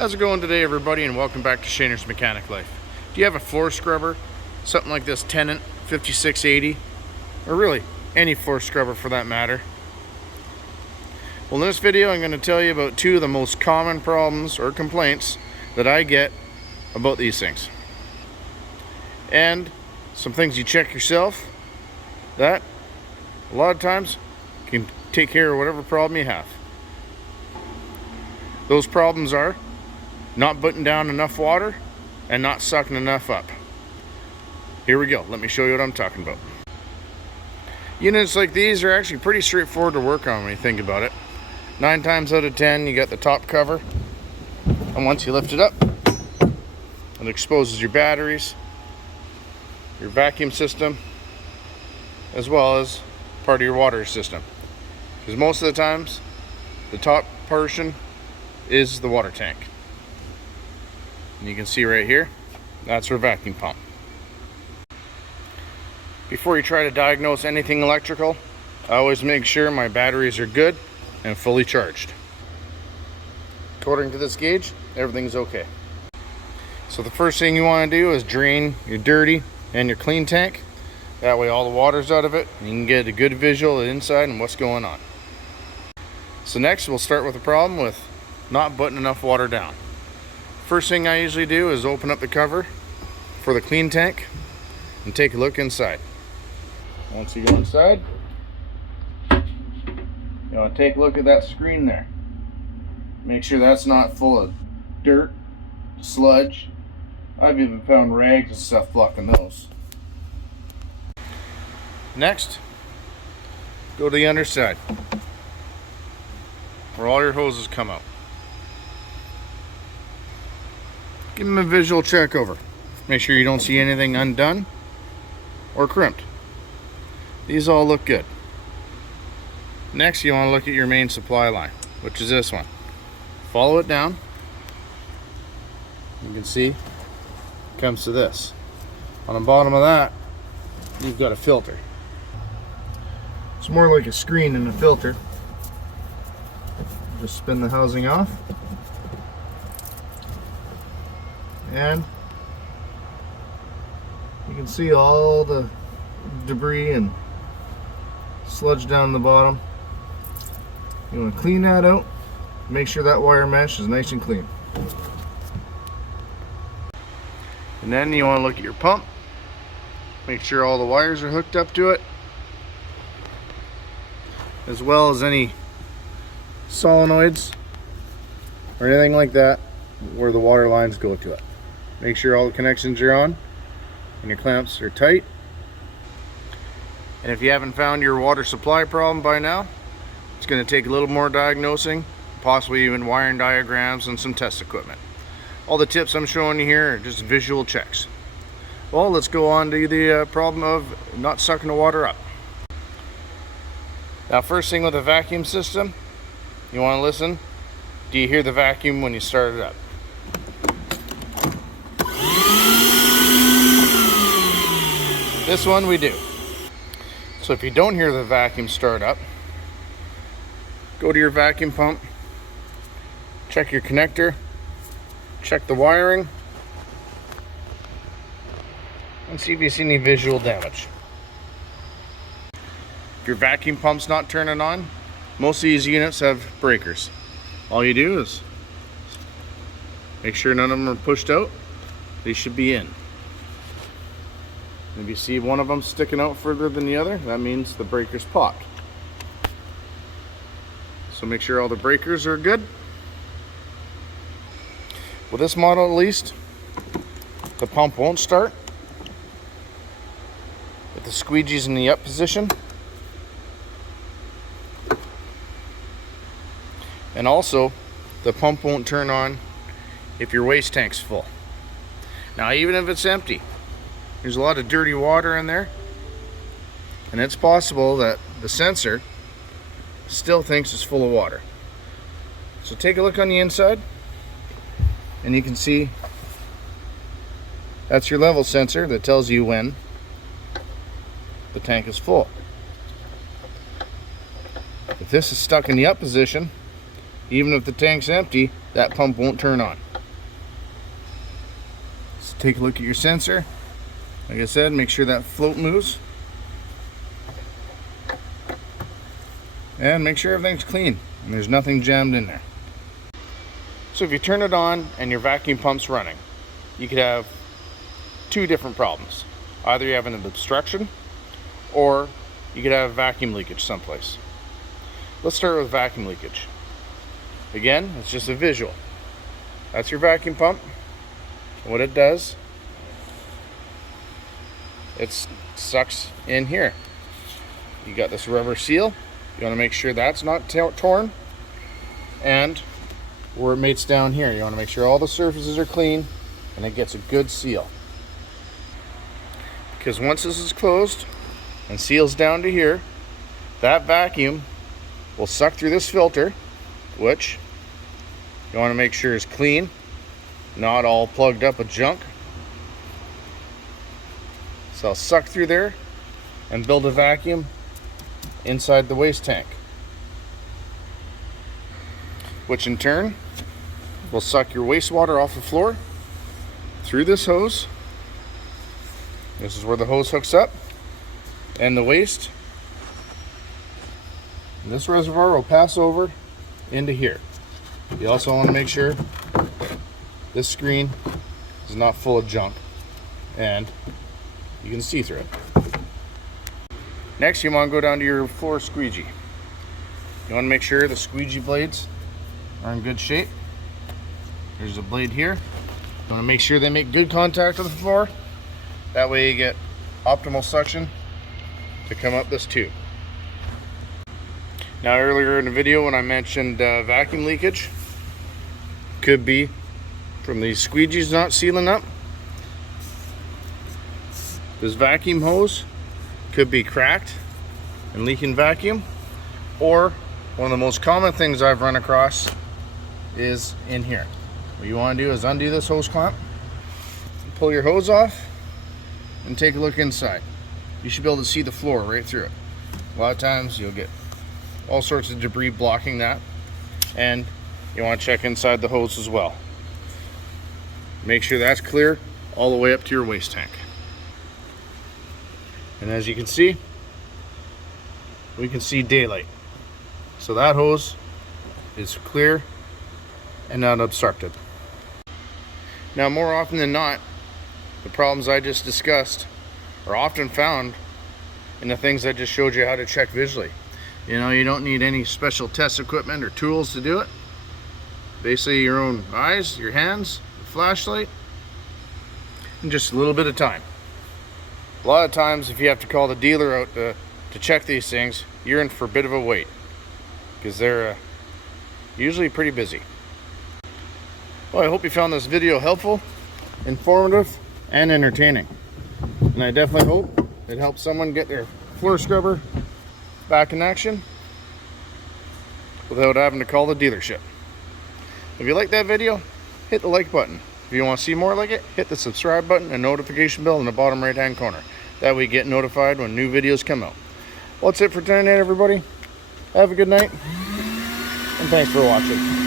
How's it going today, everybody, and welcome back to Shaner's Mechanic Life. Do you have a floor scrubber, something like this Tennant 5680, or really any floor scrubber for that matter? Well, in this video I'm going to tell you about two of the most common problems or complaints that I get about these things, and some things you check yourself that a lot of times can take care of whatever problem you have. Those problems are not putting down enough water and not sucking enough up. Here we go. Let me show you what I'm talking about. Units like these are actually pretty straightforward to work on when you think about it. 9 times out of 10 you got the top cover, and once you lift it up, it exposes your batteries, your vacuum system, as well as part of your water system. Because most of the times the top portion is the water tank. And you can see right here, that's our vacuum pump. Before you try to diagnose anything electrical, I always make sure my batteries are good and fully charged. According to this gauge, everything's okay. So the first thing you want to do is drain your dirty and your clean tank. That way all the water's out of it and you can get a good visual of the inside and what's going on. So next we'll start with the problem with not putting enough water down. First thing I usually do is open up the cover for the clean tank and take a look inside. Once you go inside, you want to take a look at that screen there. Make sure that's not full of dirt, sludge. I've even found rags and stuff blocking those. Next, go to the underside where all your hoses come out. Give them a visual check over. Make sure you don't see anything undone or crimped. These all look good. Next, you want to look at your main supply line, which is this one. Follow it down. You can see it comes to this. On the bottom of that, you've got a filter. It's more like a screen than a filter. Just spin the housing off. And you can see all the debris and sludge down the bottom. You want to clean that out. Make sure that wire mesh is nice and clean. And then you want to look at your pump. Make sure all the wires are hooked up to it, as well as any solenoids or anything like that where the water lines go to it. Make sure all the connections are on and your clamps are tight. And if you haven't found your water supply problem by now, it's going to take a little more diagnosing, possibly even wiring diagrams and some test equipment. All the tips I'm showing you here are just visual checks. Well, let's go on to the problem of not sucking the water up. Now, first thing with the vacuum system, you want to listen. Do you hear the vacuum when you start it up? This one we do. So if you don't hear the vacuum start up, go to your vacuum pump, check your connector, check the wiring, and see if you see any visual damage. If your vacuum pump's not turning on, most of these units have breakers. All you do is make sure none of them are pushed out. They should be in. If you see one of them sticking out further than the other, that means the breaker's popped. So make sure all the breakers are good. With this model at least, the pump won't start with the squeegees in the up position. And also, the pump won't turn on if your waste tank's full. Now, even if it's empty, there's a lot of dirty water in there, and it's possible that the sensor still thinks it's full of water. So take a look on the inside, and you can see that's your level sensor that tells you when the tank is full. If this is stuck in the up position, even if the tank's empty, that pump won't turn on. take a look at your sensor. Like I said, make sure that float moves. And make sure everything's clean and there's nothing jammed in there. So if you turn it on and your vacuum pump's running, you could have two different problems. Either you have an obstruction or you could have vacuum leakage someplace. Let's start with vacuum leakage. Again, it's just a visual. That's your vacuum pump. What it does, it sucks in here. You got this rubber seal. You want to make sure that's not torn. And where it mates down here, you want to make sure all the surfaces are clean and it gets a good seal. Because once this is closed and seals down to here, that vacuum will suck through this filter, which you want to make sure is clean, not all plugged up with junk. So I'll suck through there and build a vacuum inside the waste tank, which in turn will suck your wastewater off the floor through this hose. This is where the hose hooks up, and the waste in this reservoir will pass over into here. You also want to make sure this screen is not full of junk and you can see through it. Next, you want to go down to your floor squeegee. You want to make sure the squeegee blades are in good shape. There's a blade here. You want to make sure they make good contact with the floor. That way you get optimal suction to come up this tube. Now, earlier in the video when I mentioned vacuum leakage, could be from these squeegees not sealing up. This vacuum hose could be cracked and leaking vacuum, or one of the most common things I've run across is in here. What you want to do is undo this hose clamp, pull your hose off, and take a look inside. You should be able to see the floor right through it. A lot of times you'll get all sorts of debris blocking that, and you want to check inside the hose as well. Make sure that's clear all the way up to your waste tank. And as you can see, we can see daylight. So that hose is clear and not obstructed. Now, more often than not, the problems I just discussed are often found in the things I just showed you how to check visually. You know, you don't need any special test equipment or tools to do it. Basically your own eyes, your hands, a flashlight, and just a little bit of time. A lot of times, if you have to call the dealer out to check these things, you're in for a bit of a wait, because they're usually pretty busy. Well, I hope you found this video helpful, informative, and entertaining. And I definitely hope it helps someone get their floor scrubber back in action without having to call the dealership. If you like that video, hit the like button. If you want to see more like it, hit the subscribe button and notification bell in the bottom right hand corner. That way you get notified when new videos come out. Well, that's it for tonight, everybody. Have a good night, and thanks for watching.